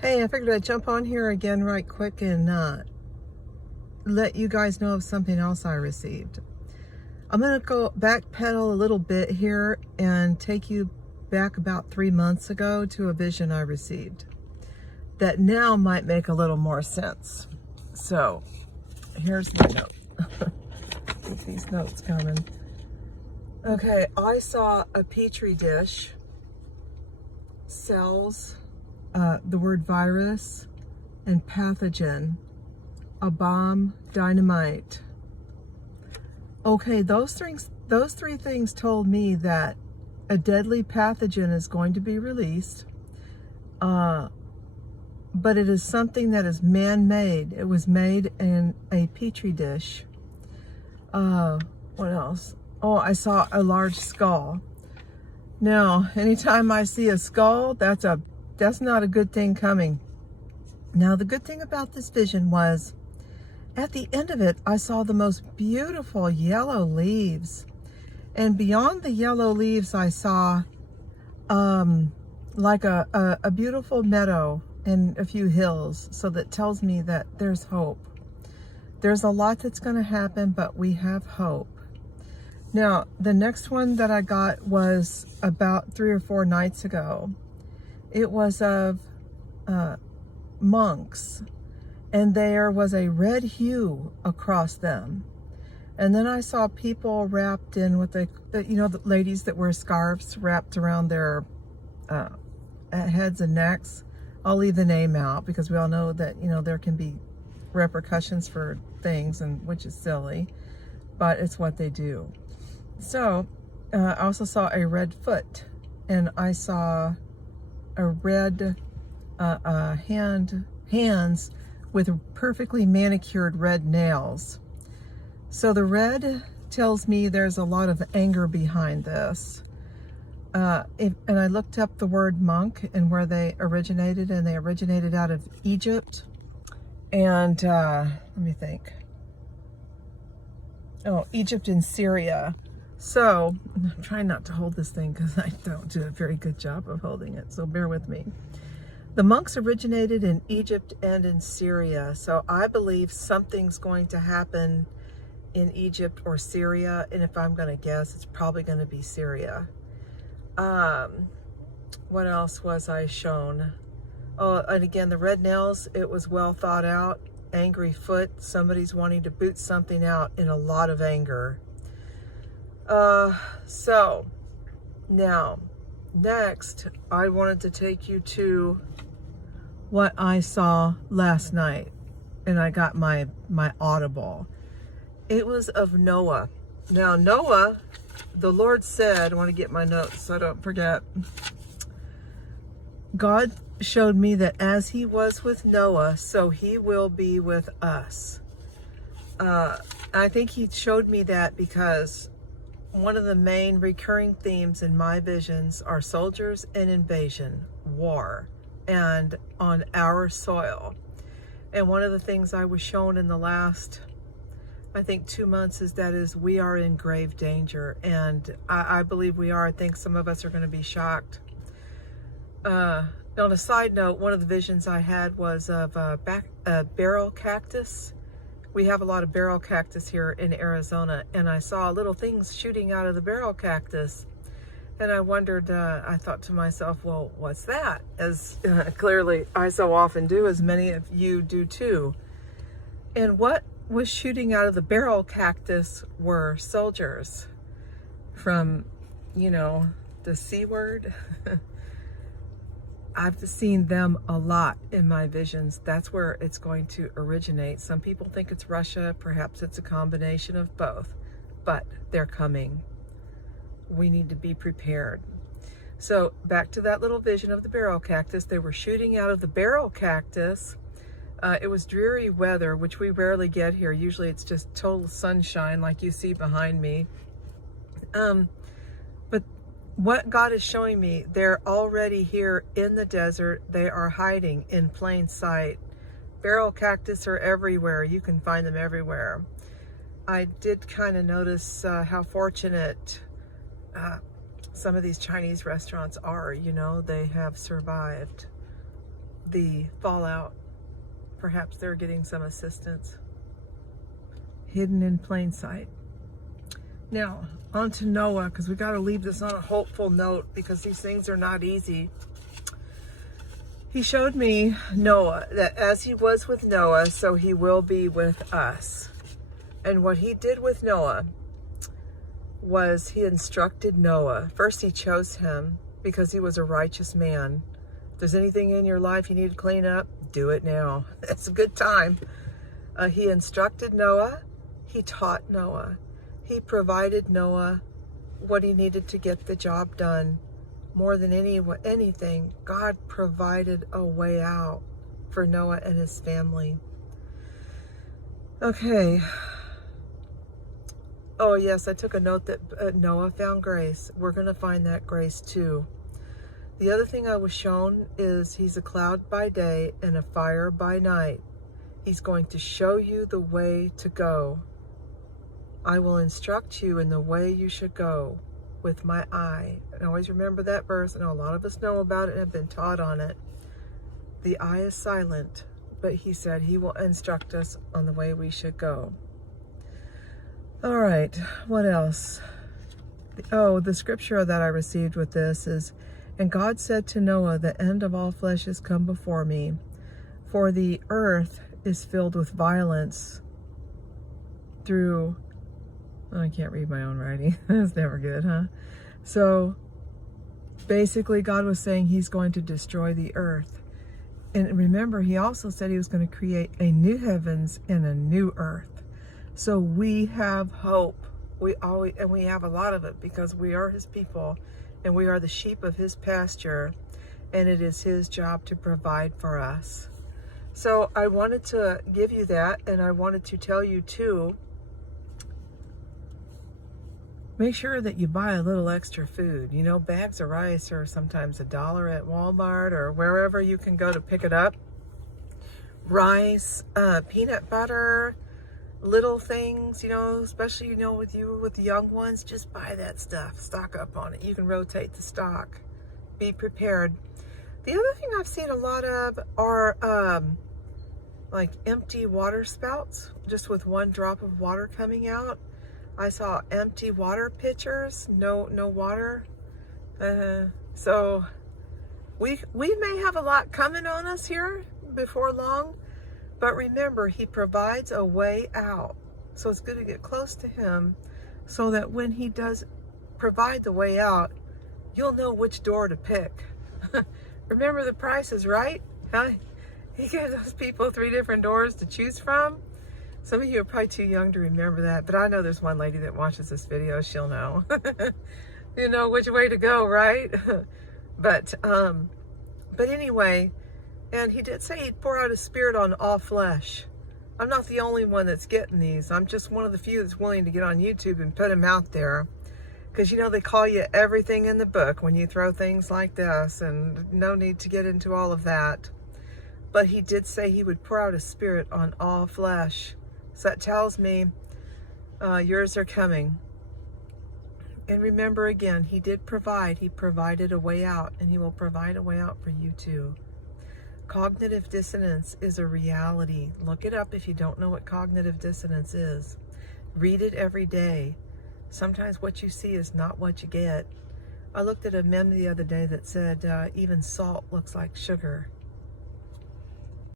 Hey, I figured I'd jump on here again right quick and let you guys know of something else I received. I'm going to go backpedal a little bit here and take you back about 3 months ago to a vision I received that now might make a little more sense. So, here's my note. Keep these notes coming. Okay, I saw a petri dish, cells, the word virus and pathogen, a bomb, dynamite. Okay, those three things told me that a deadly pathogen is going to be released, but it is something that is man-made. It was made in a petri dish. What else? Oh, I saw a large skull. Now, anytime I see a skull, that's not a good thing coming. Now, the good thing about this vision was, at the end of it, I saw the most beautiful yellow leaves. And beyond the yellow leaves, I saw like a beautiful meadow and a few hills. So that tells me that there's hope. There's a lot that's going to happen, but we have hope. Now, the next one that I got was about 3 or 4 nights ago. It was of monks, and there was a red hue across them. And then I saw people wrapped in what the ladies that wear scarves wrapped around their heads and necks. I'll leave the name out because we all know that, there can be repercussions for things, and which is silly, but it's what they do. So I also saw a red foot, and I saw a red hands with perfectly manicured red nails. So the red tells me there's a lot of anger behind this. And I looked up the word monk and where they originated, and they originated out of Egypt. And let me think. Oh, Egypt and Syria. So I'm trying not to hold this thing because I don't do a very good job of holding it. So bear with me. The monks originated in Egypt and in Syria. So I believe something's going to happen in Egypt or Syria. And if I'm going to guess, it's probably going to be Syria. What else was I shown? Oh, and again, the red nails, it was well thought out. Angry foot, somebody's wanting to boot something out in a lot of anger. So now, next, I wanted to take you to what I saw last night, and I got my audible. It was of Noah. Now, Noah, the Lord said, I want to get my notes so I don't forget. God showed me that as he was with Noah, so he will be with us. I think he showed me that because one of the main recurring themes in my visions are soldiers and invasion, war, and on our soil. And one of the things I was shown in the last, I think, 2 months is we are in grave danger. And I believe we are. I think some of us are going to be shocked. On a side note, one of the visions I had was of a barrel cactus. We have a lot of barrel cactus here in Arizona, and I saw little things shooting out of the barrel cactus. And I wondered, I thought to myself, well, what's that? As clearly I so often do, as many of you do too. And what was shooting out of the barrel cactus were soldiers from, the C word. I've seen them a lot in my visions. That's where it's going to originate. Some people think it's Russia. Perhaps it's a combination of both, but they're coming. We need to be prepared. So back to that little vision of the barrel cactus. They were shooting out of the barrel cactus. It was dreary weather, which we rarely get here. Usually it's just total sunshine like you see behind me. But what God is showing me, they're already here in the desert. They are hiding in plain sight. Barrel cactus are everywhere. You can find them everywhere. I did kind of notice how fortunate some of these Chinese restaurants are. They have survived. the fallout. Perhaps they're getting some assistance. Hidden in plain sight. Now, on to Noah, because we got to leave this on a hopeful note, because these things are not easy. He showed me Noah, that as he was with Noah, so he will be with us. And what he did with Noah was he instructed Noah. First, he chose him because he was a righteous man. If there's anything in your life you need to clean up, do it now. It's a good time. He instructed Noah. He taught Noah. He provided Noah what he needed to get the job done. More than anything, God provided a way out for Noah and his family. Okay. Oh, yes, I took a note that Noah found grace. We're going to find that grace too. The other thing I was shown is he's a cloud by day and a fire by night. He's going to show you the way to go. I will instruct you in the way you should go with my eye. And always remember that verse. I know a lot of us know about it and have been taught on it. The eye is silent, but he said he will instruct us on the way we should go. All right, what else? Oh, the scripture that I received with this is, and God said to Noah, the end of all flesh is come before me, for the earth is filled with violence through, oh, I can't read my own writing. That's never good, huh? So basically God was saying he's going to destroy the earth. And remember, he also said he was going to create a new heavens and a new earth. So we have hope. We have a lot of it because we are his people and we are the sheep of his pasture, and it is his job to provide for us. So I wanted to give you that, and I wanted to tell you too, make sure that you buy a little extra food. You know, bags of rice are sometimes $1 at Walmart or wherever you can go to pick it up. Rice, peanut butter, little things, you know, especially, you know, with the young ones, just buy that stuff. Stock up on it. You can rotate the stock. Be prepared. The other thing I've seen a lot of are like empty water spouts, just with one drop of water coming out. I saw empty water pitchers, no water. So we may have a lot coming on us here before long, but remember, he provides a way out. So it's good to get close to him so that when he does provide the way out, you'll know which door to pick. Remember, the Price is Right? Huh? He gave those people 3 different doors to choose from. Some of you are probably too young to remember that, but I know there's one lady that watches this video. She'll know. You know which way to go, right? But anyway, and he did say he'd pour out his spirit on all flesh. I'm not the only one that's getting these. I'm just one of the few that's willing to get on YouTube and put them out there. Because, you know, they call you everything in the book when you throw things like this, and no need to get into all of that. But he did say he would pour out his spirit on all flesh. So that tells me yours are coming. And remember again, he did provide. He provided a way out, and he will provide a way out for you too. Cognitive dissonance is a reality. Look it up if you don't know what cognitive dissonance is. Read it every day. Sometimes what you see is not what you get. I looked at a meme the other day that said even salt looks like sugar.